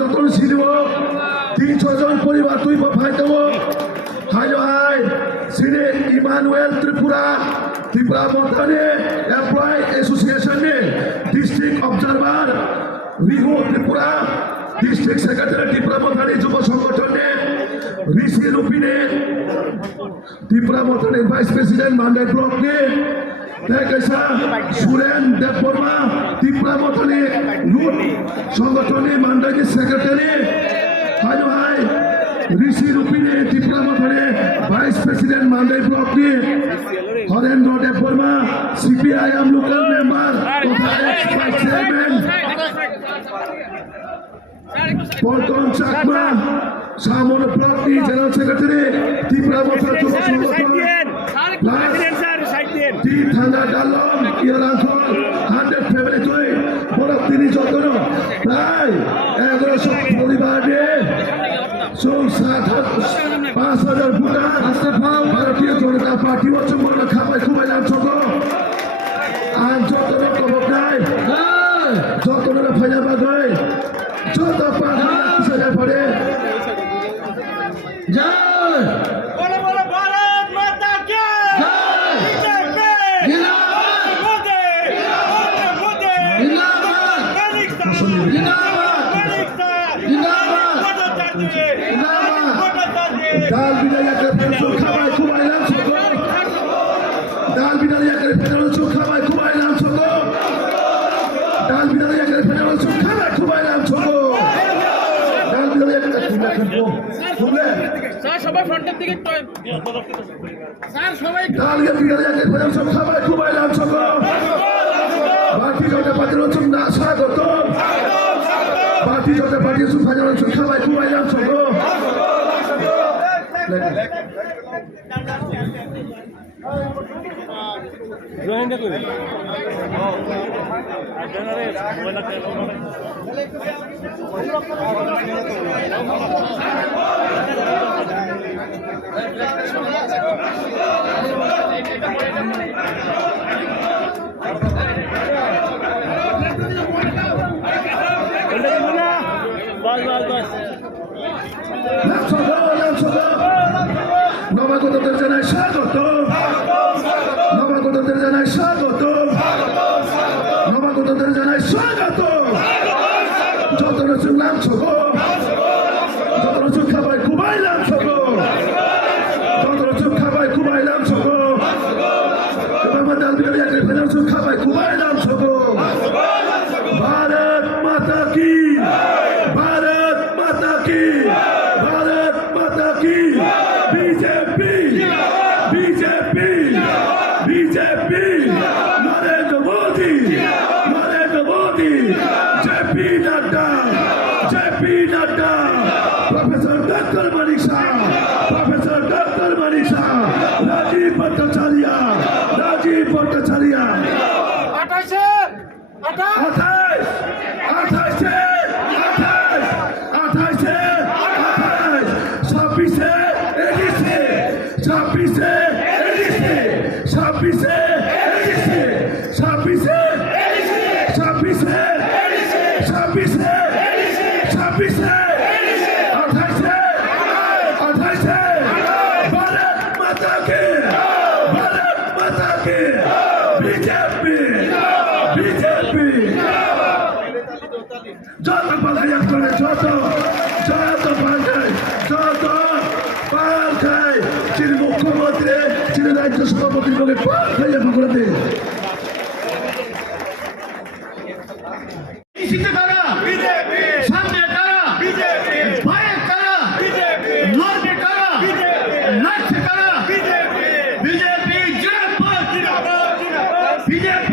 যতন ছিল ৩-৬জন পরিবার তুই ভাই দেব হাই হাই সিনে ইমানুয়েল ত্রিপুরা ত্রিপুরা মন্ত্রণে एम्प्लॉय एसोसिएशन ने डिस्ट्रिक्ट ऑब्जर्वर रिहो त्रिपुरा डिस्ट्रिक्ट सेक्रेटरी त्रिपुरा मंत्री युव संगठन ने ऋषि रूपी ने त्रिपुरा मंत्री वाइस प्रेसिडेंट मांडे ब्लॉक ने कैसा सुरेन देवबर्मा त्रिपुरा मंत्री रूट संगठन ने मांडे के सेक्रेटरी हाय हाय ऋषि रूपी ने त्रिपुरा मंत्री वाइस प्रेसिडेंट मांडे ब्लॉक ने Harendra Debbarma CPIM local member तथा एक्स वाइस चेयरमैन पल्टन चाकमा सामन ब्लॉक की जनरल सेक्रेटरी त्रिपुरा मंत्री युव संगठन टी थाना डालम ইয়ারাঙ্কল 100 ফ্যামিলি তুই বড় তিনি যতন প্রায় 1100 পরিবার নিয়ে 5,000 ভোটার ভারতীয় জনতা পার্টি হচ্ছে মনে খাপাই খুবাইলাম ছোট আর যতন কবক নাই যতন ফাইনা বাগাই যত পাখা সাজা পড়ে জয় दाल बिना के चोखा भाई खुबाइलाम छोको दाल बिना के फेडरल चोखा भाई खुबाइलाम छोको दाल बिना के फेडरल चोखा भाई खुबाइलाम छोको दाल बिना के खुला खो सुनले স্যার সবাই ফ্রন্টের দিকে স্যার সবাই दाल के बिना के फेडरल चोखा भाई खुबाइलाम छोको भारतीय जनता पार्टी রচন না স্বাগত भारतीय जनता पार्टी সুফাইনাল চোখা ভাই খুবাইলাম छोको জয়েন করে নবাগতদের জানাই স্বাগত নবাগতদের জানাই স্বাগত নবাগতদের জানাই স্বাগত যতন শুনলাম ছোট যতন চুপ খাবাই খুবাইলাম ছোট যতন চুপ খাবাই খুবাইলাম ছোট এবার দাল বিড়ালি একটা ফেলাম চুপ খাবাই খুবাইলাম ছোট भारत माता की भारत माता की भारत माता की BJP BJP BJP Narendra Modi JP Nadda professor doctor Manisha Rajiv Bhattacharya 28 Bharat Mata के बीजेपी যত পালাইয়া করে যত পাল্টায় যিনি মুখ্যমন্ত্রী যিনি রাজ্য সভাপতি বলে পাল্টাইয়া করে সামনে কারা ভাইয়ে কারা লড়বে কারা নাচছে কারা বিজেপি জয় বিজেপি